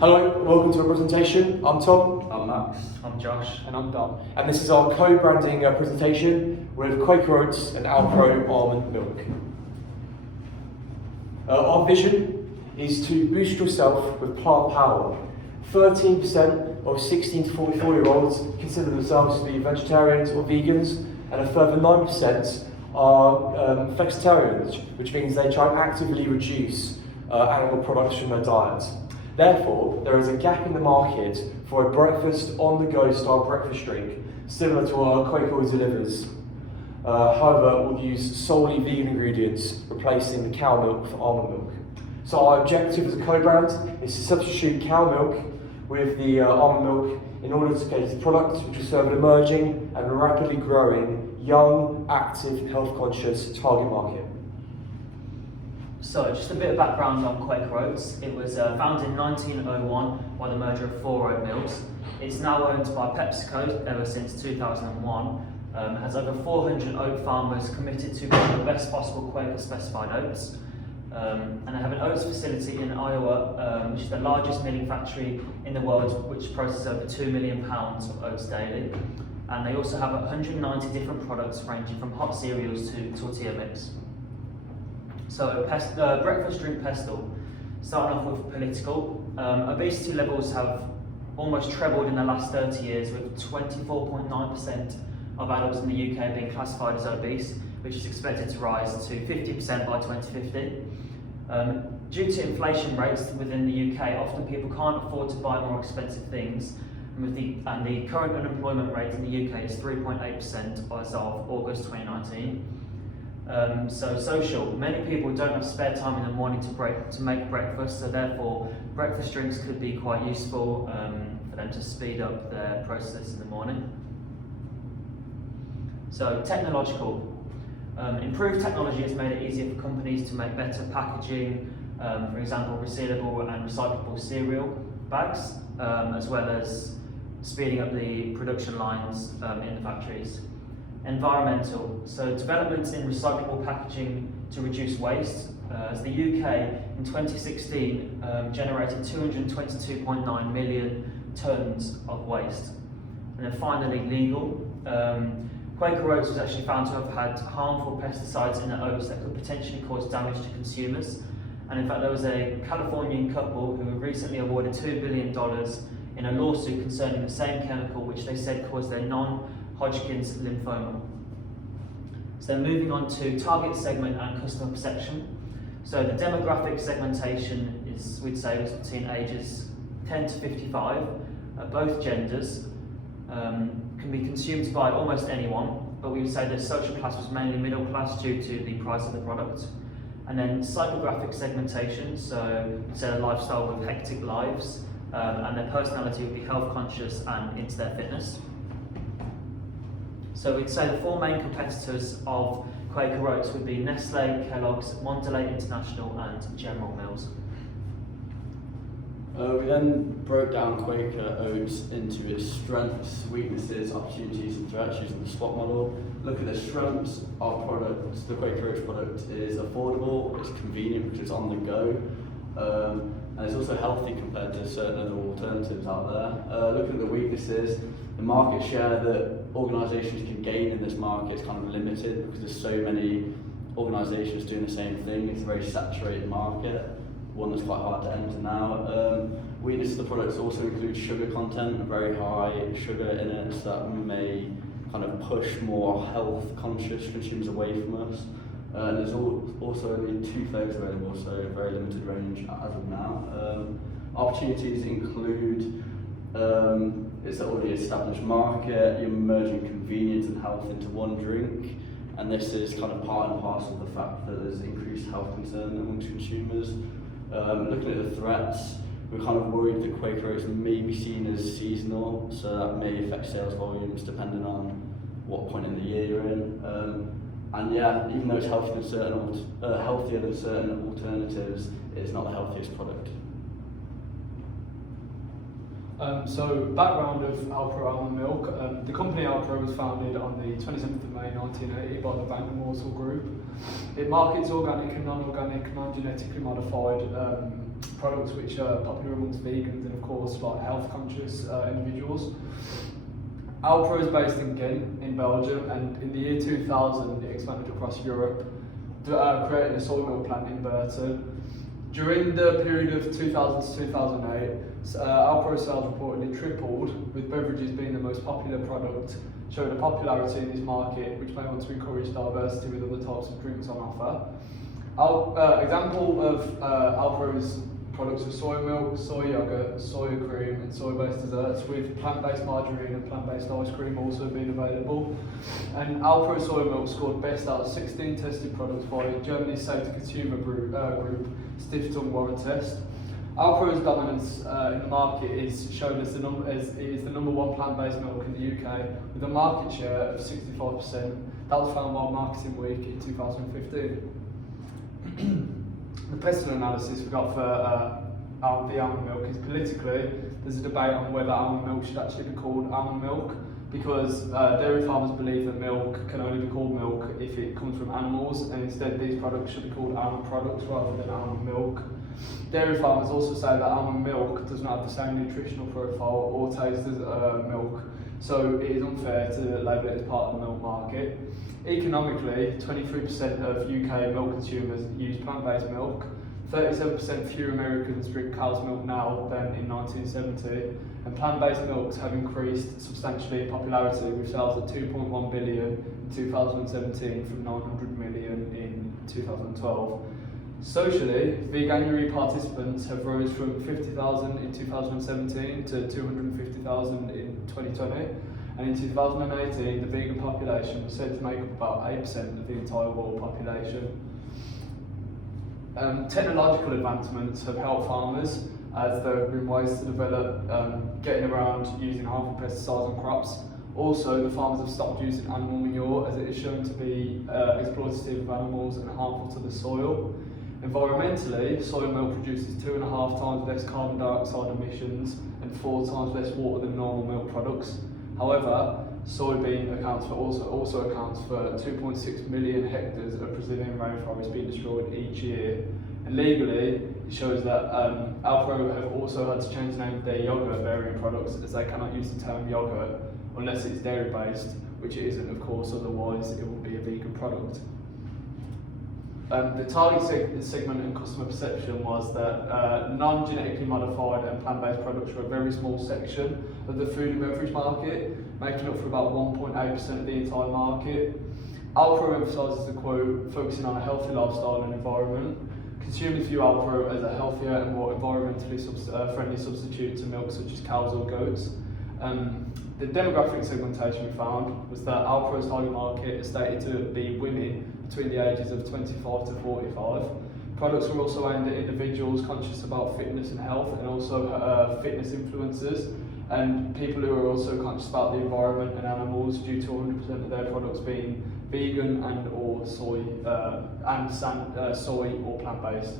Hello, welcome to our presentation. I'm Tom. I'm Max. I'm Josh. And I'm Dom. And this is our co-branding presentation with Quaker Oats and Alpro almond milk. Our vision is to boost yourself with plant power. 13% of 16 to 44-year-olds consider themselves to be vegetarians or vegans, and a further 9% are flexitarians, which means they try and actively reduce animal products from their diet. Therefore, there is a gap in the market for a breakfast on-the-go style breakfast drink, similar to what Quaker Oats delivers. However, we'll use solely vegan ingredients, replacing the cow milk for almond milk. So our objective as a co-brand is to substitute cow milk with the almond milk in order to create a product which will serve an emerging and rapidly growing, young, active, health-conscious target market. So, just a bit of background on Quaker Oats. It was founded in 1901 by the merger of 4 oat mills. It's now owned by PepsiCo ever since 2001. It has over 400 oat farmers committed to growing the best possible Quaker specified oats. And they have an oats facility in Iowa, which is the largest milling factory in the world, which processes over 2 million pounds of oats daily. And they also have 190 different products ranging from hot cereals to tortilla mix. So, breakfast drink pestle. Starting off with political. Obesity levels have almost trebled in the last 30 years, with 24.9% of adults in the UK being classified as obese, which is expected to rise to 50% by 2050. Due to inflation rates within the UK, often people can't afford to buy more expensive things, and the current unemployment rate in the UK is 3.8% as of August 2019. So social, many people don't have spare time in the morning to make breakfast, so therefore breakfast drinks could be quite useful for them to speed up their process in the morning. So technological. Improved technology has made it easier for companies to make better packaging, for example resealable and recyclable cereal bags, as well as speeding up the production lines in the factories. Environmental, so developments in recyclable packaging to reduce waste, as the UK in 2016 generated 222.9 million tonnes of waste. And then finally, legal. Quaker Oats was actually found to have had harmful pesticides in the oats that could potentially cause damage to consumers. And in fact, there was a Californian couple who were recently awarded $2 billion in a lawsuit concerning the same chemical, which they said caused their non-Hodgkin's lymphoma. So moving on to target segment and customer perception. So the demographic segmentation is, we'd say, was between ages 10 to 55, both genders. Can be consumed by almost anyone, but we would say the social class was mainly middle class due to the price of the product. And then psychographic segmentation, so we'd say a lifestyle with hectic lives, and their personality would be health conscious and into their fitness. So we'd say the 4 main competitors of Quaker Oats would be Nestle, Kellogg's, Mondelez International and General Mills. We then broke down Quaker Oats into its strengths, weaknesses, opportunities and threats using the SWOT model. Look at the strengths. Our product, the Quaker Oats product, is affordable, it's convenient because it's on the go, and it's also healthy compared to certain other alternatives out there. Looking at the weaknesses, the market share that organisations can gain in this market is kind of limited because there's so many organisations doing the same thing. It's a very saturated market, one that's quite hard to enter now. Weakness of the products also include sugar content, very high sugar in it, so that may kind of push more health conscious consumers away from us. There's also only 2 flavours available, so a very limited range as of now. Opportunities include it's an already established market, you're merging convenience and health into one drink, and this is kind of part and parcel of the fact that there's increased health concern amongst consumers. Looking at the threats, we're kind of worried that Quaker Oats may be seen as seasonal, so that may affect sales volumes depending on what point in the year you're in. And yeah, even though it's healthier than certain alternatives, it's not the healthiest product. So background of Alpro almond milk. The company Alpro was founded on the 27th of May 1980 by the Bank Mortal Group. It markets organic and non-organic, non-genetically modified products which are popular amongst vegans and of course like health conscious individuals. Alpro is based in Ghent in Belgium, and in the year 2000 it expanded across Europe, creating a soy milk plant in Burton. During the period of 2000 to 2008, Alpro sales reportedly tripled, with beverages being the most popular product, showing a popularity in this market which may want to encourage diversity with other types of drinks on offer. Example of Alpro's products are soy milk, soy yogurt, soy cream and soy-based desserts, with plant-based margarine and plant-based ice cream also being available. And Alpro soy milk scored best out of 16 tested products by Germany's Safety Consumer group, Stiftung Warentest. Alpro's dominance in the market is shown as it is the number one plant-based milk in the UK, with a market share of 65%. That was found by Marketing Week in 2015. The precedent analysis we got for the almond milk is politically, there's a debate on whether almond milk should actually be called almond milk, because dairy farmers believe that milk can only be called milk if it comes from animals, and instead these products should be called almond products rather than almond milk. Dairy farmers also say that almond milk does not have the same nutritional profile or taste as milk, so it is unfair to label it as part of the milk market. Economically, 23% of UK milk consumers use plant-based milk, 37% fewer Americans drink cow's milk now than in 1970, and plant-based milks have increased substantially in popularity, with sales at 2.1 billion in 2017 from 900 million in 2012. Socially, Veganuary participants have rose from 50,000 in 2017 to 250,000 in 2020, and in 2018 the vegan population was said to make up about 8% of the entire world population. Technological advancements have helped farmers, as there have been ways to develop getting around using harmful pesticides on crops. Also, the farmers have stopped using animal manure, as it is shown to be exploitative of animals and harmful to the soil. Environmentally, soy milk produces 2.5 times less carbon dioxide emissions and 4 times less water than normal milk products. However, soybean also accounts for 2.6 million hectares of Brazilian rainforest being destroyed each year. And legally, it shows that Alpro have also had to change the name of their yogurt variant products, as they cannot use the term yogurt unless it's dairy based, which it isn't of course, otherwise it would be a vegan product. The target segment and customer perception was that non-genetically modified and plant-based products were a very small section of the food and beverage market, making up for about 1.8% of the entire market. Alpro emphasises the quote, focusing on a healthy lifestyle and environment. Consumers view Alpro as a healthier and more environmentally friendly substitute to milk such as cows or goats. The demographic segmentation we found was that Alpro's target market is stated to be women between the ages of 25 to 45. Products were also aimed at individuals conscious about fitness and health, and also fitness influencers, and people who are also conscious about the environment and animals, due to 100% of their products being vegan and or soy or plant-based.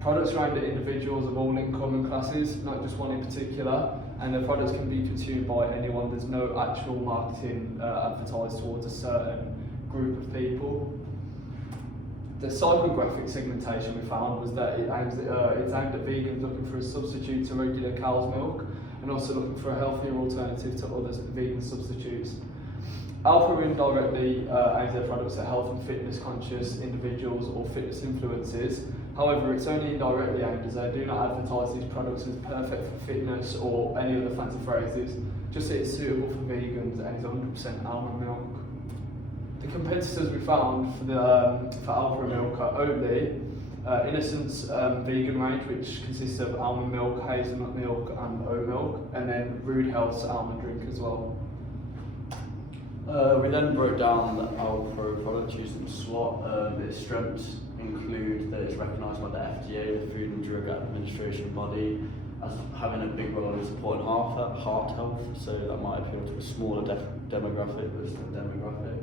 Products are aimed at individuals of all income and classes, not just one in particular, and the products can be consumed by anyone. There's no actual marketing advertised towards a certain group of people. The psychographic segmentation we found was that it's aimed at vegans looking for a substitute to regular cow's milk, and also looking for a healthier alternative to other vegan substitutes. Alpro indirectly aims their products at health and fitness conscious individuals or fitness influencers. However, it's only indirectly aimed, as they do not advertise these products as perfect for fitness or any other fancy phrases, just that it's suitable for vegans and is 100% almond milk. The competitors we found for Alpro milk are Oatly, Innocent's vegan range, which consists of almond milk, hazelnut milk and oat milk, and then Rude Health's almond drink as well. We then broke down the Alpro product using SWOT. Its strengths include that it's recognised by the FDA, the Food and Drug Administration body, as having a big role in supporting heart health, so that might appeal to a smaller demographic, but still demographic.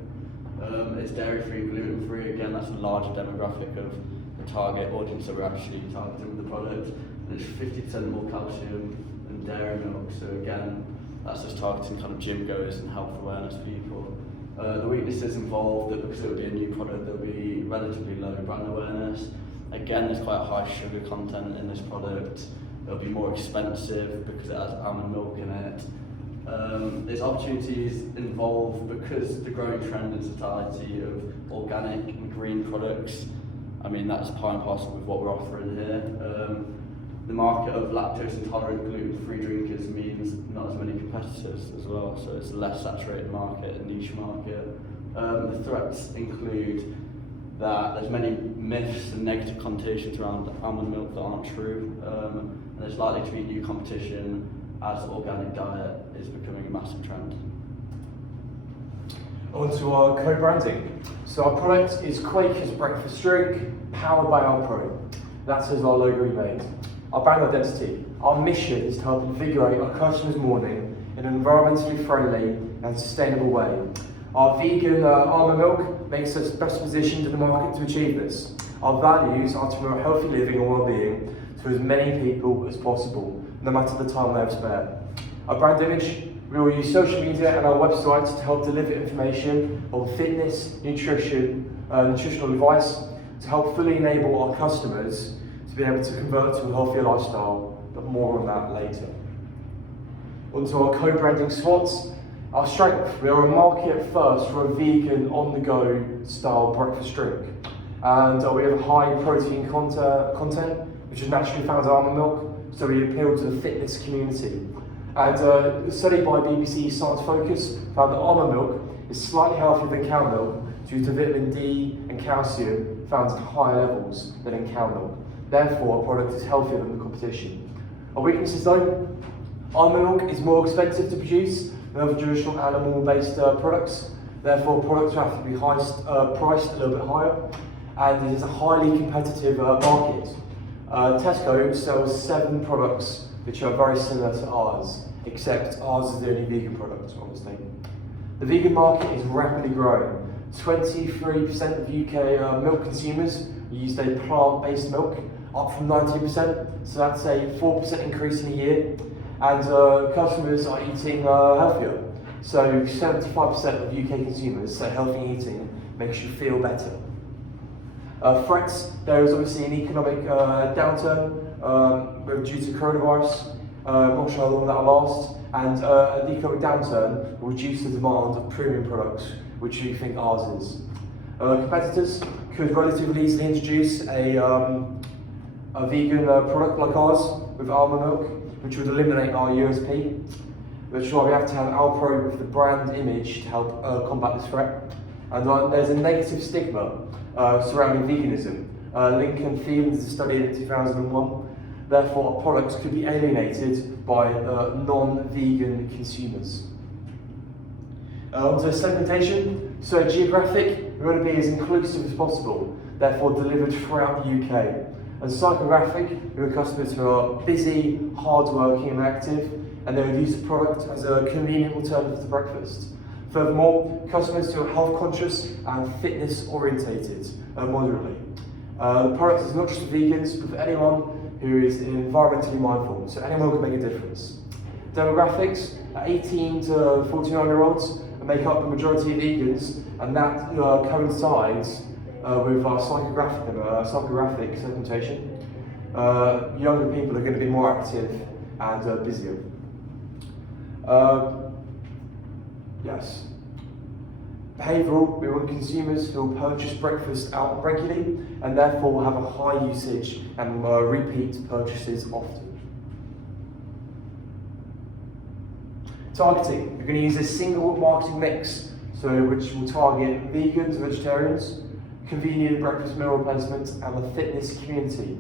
It's dairy-free, gluten-free. Again, that's a larger demographic of the target audience that we're actually targeting with the product. And it's 50% more calcium than dairy milk, so again, that's just targeting kind of gym goers and health awareness people. The weaknesses involved that because it would be a new product, there would be relatively low brand awareness. Again, there's quite a high sugar content in this product. It'll be more expensive because it has almond milk in it. There's opportunities involved because the growing trend in society of organic and green products. I mean, that's part and parcel with what we're offering here. The market of lactose intolerant, gluten-free drinkers means not as many competitors as well, so it's a less saturated market, a niche market. The threats include that there's many myths and negative connotations around almond milk that aren't true, and there's likely to be new competition as organic diet is becoming a massive trend. On to our co-branding. So our product is Quaker's breakfast drink, powered by Alpro. That's as our logo we made. Our brand identity. Our mission is to help invigorate our customers' morning in an environmentally friendly and sustainable way. Our vegan almond milk makes us best positioned in the market to achieve this. Our values are to promote healthy living and well-being to as many people as possible, no matter the time they have spare. Our brand image, we will use social media and our website to help deliver information on fitness, nutrition, nutritional advice to help fully enable our customers to be able to convert to a healthier lifestyle, but more on that later. Onto our co-branding SWOTs. Our strength, we are a market first for a vegan on-the-go style breakfast drink. And we have high protein content, which is naturally found in almond milk, so we appeal to the fitness community. And a study by BBC Science Focus found that almond milk is slightly healthier than cow milk due to vitamin D and calcium found in higher levels than in cow milk. Therefore, our product is healthier than the competition. Our weaknesses though, almond milk is more expensive to produce than other traditional animal-based products. Therefore, products have to be priced a little bit higher, and it is a highly competitive market. Tesco sells 7 products which are very similar to ours, except ours is the only vegan product, obviously. The vegan market is rapidly growing. 23% of UK milk consumers use a plant-based milk, up from 19%, so that's a 4% increase in a year. And customers are eating healthier. So 75% of UK consumers say healthy eating makes you feel better. Threats, there is obviously an economic downturn due to coronavirus. Not sure how long that will last. And an economic downturn will reduce the demand of premium products, which we think ours is. Competitors could relatively easily introduce a vegan product like ours with almond milk, which would eliminate our USP, which is why we have to have Alpro with the brand image to help combat this threat. And there's a negative stigma surrounding veganism. Lincoln Fields studied it in 2001. Therefore, our products could be alienated by non-vegan consumers. Onto segmentation. So geographic, we want to be as inclusive as possible, therefore delivered throughout the UK. And psychographic, we want customers who are busy, hard-working and active, and they would use the product as a convenient alternative to breakfast. Furthermore, customers who are health-conscious and fitness-orientated moderately. The product is not just for vegans, but for anyone who is environmentally mindful, so anyone can make a difference. Demographics, 18 to 49-year-olds make up the majority of vegans, and that coincides with our psychographic segmentation. Younger people are going to be more active and busier. Yes. Behavioural, we want consumers who will purchase breakfast out regularly and therefore will have a high usage and repeat purchases often. Targeting, we're going to use a single marketing mix, which will target vegans, vegetarians, convenient breakfast meal replacement, and the fitness community.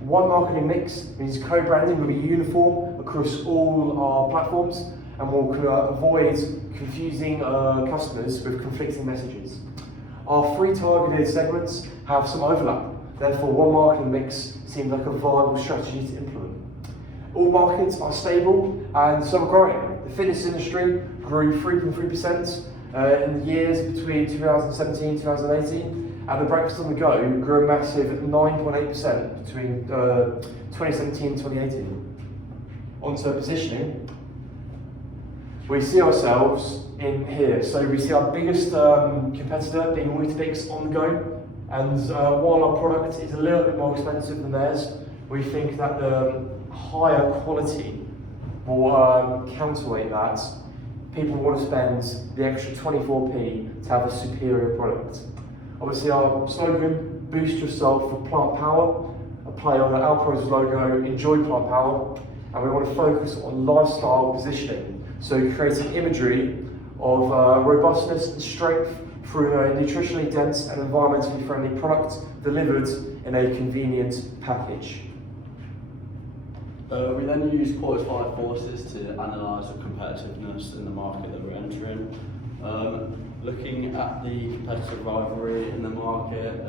One marketing mix means co-branding will be uniform across all our platforms and will avoid confusing customers with conflicting messages. Our 3 targeted segments have some overlap, therefore one marketing mix seems like a viable strategy to implement. All markets are stable and some are growing. The fitness industry grew 3.3% in the years between 2017 and 2018, and the breakfast on the go grew a massive 9.8% between 2017 and 2018. On to positioning. We see ourselves in here. So we see our biggest competitor being Weetabix on the go. And while our product is a little bit more expensive than theirs, we think that the higher quality will counterweight that. People want to spend the extra 24p to have a superior product. Obviously our slogan, boost yourself with plant power, a play on the Alpro's logo, enjoy plant power, and we want to focus on lifestyle positioning. So creating imagery of robustness and strength through a nutritionally dense and environmentally friendly product delivered in a convenient package. We then use Quaker's 5 forces to analyse the competitiveness in the market that we're entering. Looking at the competitive rivalry in the market,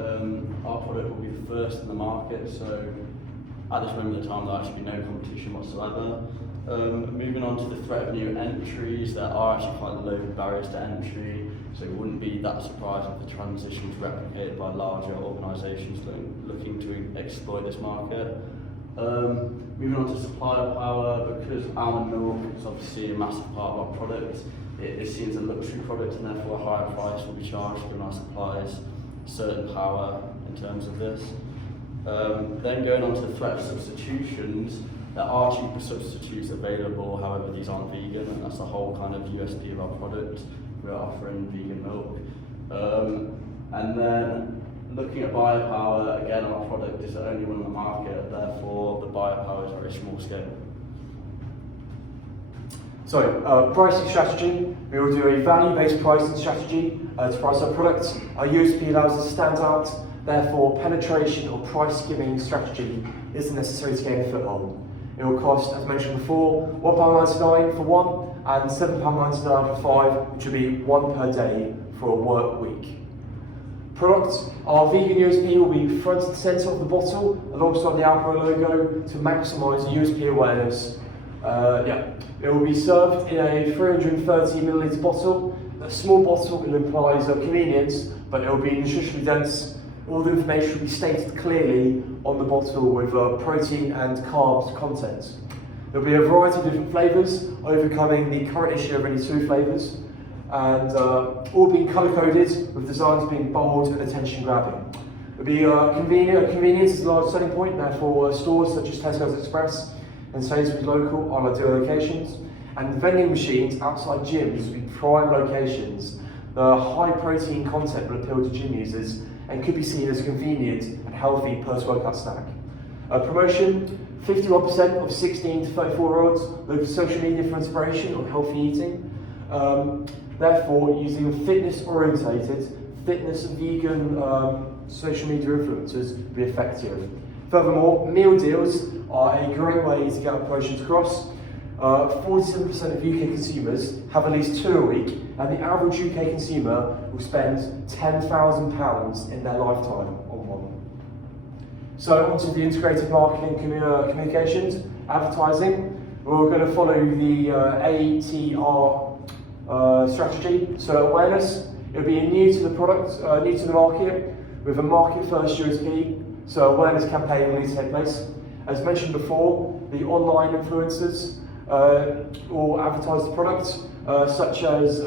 our product will be the first in the market, so at this moment in time there'll actually be no competition whatsoever. Moving on to the threat of new entries, there are actually quite low barriers to entry, so it wouldn't be that surprising if the transition is replicated by larger organisations looking to exploit this market. Moving on to supplier power, because almond milk is obviously a massive part of our product, it is seen as a luxury product and therefore a higher price will be charged given our suppliers certain power in terms of this. Then going on to the threat of substitutions, there are cheaper substitutes available, however these aren't vegan, and that's the whole kind of USP of our product. We're offering vegan milk. And then looking at biopower, again our product is the only one on the market, therefore the biopower is very small scale. So, pricing strategy, we will do a value-based pricing strategy to price our products. Our USP allows us to stand out, therefore penetration or price-giving strategy isn't necessary to gain a foothold. It will cost, as mentioned before, £1.99 for one and £7.99 for 5, which will be one per day for a work week. Products, our vegan USP will be front and centre of the bottle alongside the Alpro logo to maximise USP awareness. It will be served in a 330ml bottle. A small bottle implies convenience, but it will be nutritionally dense. All the information will be stated clearly on the bottle with protein and carbs content. There will be a variety of different flavours, overcoming the current issue of only 2 flavours, and all being colour-coded, with designs being bold and attention-grabbing. It will be convenience is a large selling point, therefore stores such as Tesco's Express and Sainsbury's Local are ideal locations, and vending machines outside gyms will be prime locations. The high protein content will appeal to gym users and could be seen as a convenient and healthy post-workout snack. Promotion, 51% of 16 to 34-year-olds look for social media for inspiration on healthy eating. Therefore, using fitness-orientated, fitness and vegan social media influencers will be effective. Furthermore, meal deals are a great way to get our promotions across. 47% of UK consumers have at least 2 a week, and the average UK consumer will spend £10,000 in their lifetime on one. So onto the integrated marketing communications, advertising. We're going to follow the ATR strategy. So awareness, it'll be new to the product, new to the market, with a market first USP. So awareness campaign will need to take place. As mentioned before, the online influencers will advertise the product, such as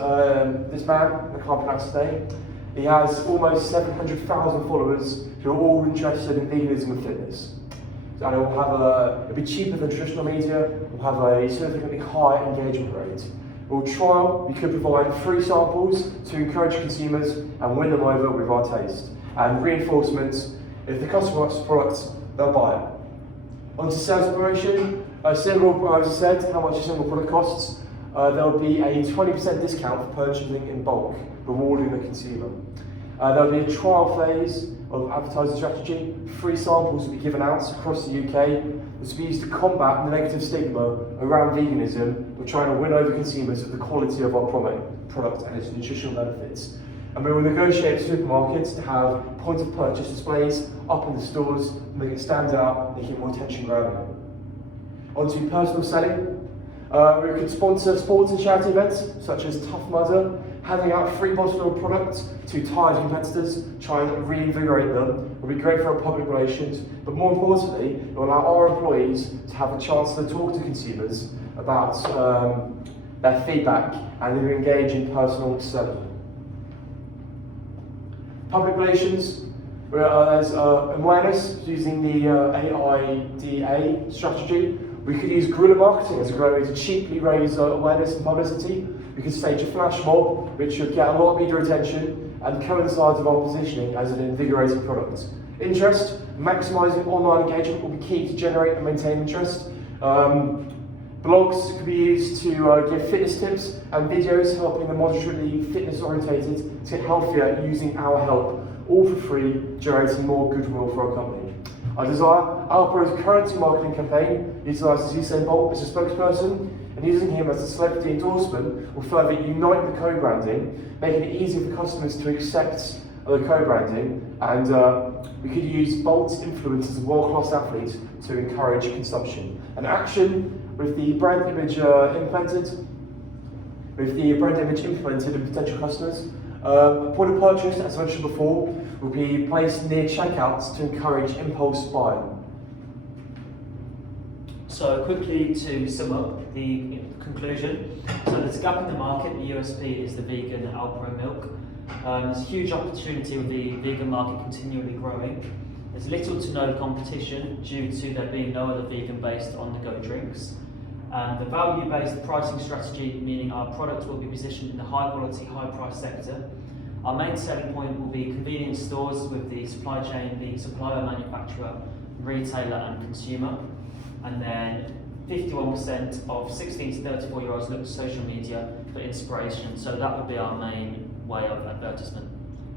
this man, I can't pronounce his name. He has almost 700,000 followers who are all interested in veganism and fitness. And it'll be cheaper than traditional media, it will have a significantly higher engagement rate. We'll trial, we could provide free samples to encourage consumers and win them over with our taste. And reinforcements, if the customer wants the product, they'll buy it. On to sales promotion, as I said, how much a single product costs. There'll be a 20% discount for purchasing in bulk, rewarding the consumer. There'll be a trial phase of advertising strategy. Free samples will be given out across the UK. This will be used to combat the negative stigma around veganism. We're trying to win over consumers with the quality of our product and its nutritional benefits. And we will negotiate with supermarkets to have point of purchase displays up in the stores, make it stand out, making it more attention grabbing. On to personal selling. We could sponsor sports and charity events such as Tough Mudder, handing out free bottles of products to tired competitors, trying to reinvigorate them. It will be great for our public relations, but more importantly, it will allow our employees to have a chance to talk to consumers about their feedback and to engage in personal selling. Public relations, There's awareness using the AIDA strategy. We could use guerrilla marketing as a great way to cheaply raise awareness and publicity. We could stage a flash mob, which should get a lot of media attention and coincides with our positioning as an invigorating product. Interest, maximising online engagement will be key to generate and maintain interest. Blogs could be used to give fitness tips and videos helping the moderately fitness orientated to get healthier using our help, all for free, generating more goodwill for our company. Our desire, Alpro's currency marketing campaign utilises Usain Bolt as a spokesperson, and using him as a celebrity endorsement will further unite the co-branding, making it easier for customers to accept the co-branding, and we could use Bolt's influence as a world-class athlete to encourage consumption. And action with the brand image implemented in potential customers. A point of purchase, as I mentioned before, will be placed near checkouts to encourage impulse buying. So quickly to sum up the conclusion, so there's a gap in the market. The USP is the vegan Alpro milk. There's a huge opportunity with the vegan market continually growing. There's little to no competition due to there being no other vegan-based on-the-go drinks. The value-based pricing strategy, meaning our products will be positioned in the high-quality, high-price sector. Our main selling point will be convenience stores with the supply chain, the supplier, manufacturer, retailer and consumer. And then 51% of 16 to 34-year-olds look to social media for inspiration. So that would be our main way of advertisement.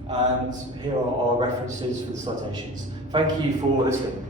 And here are our references for the citations. Thank you for listening.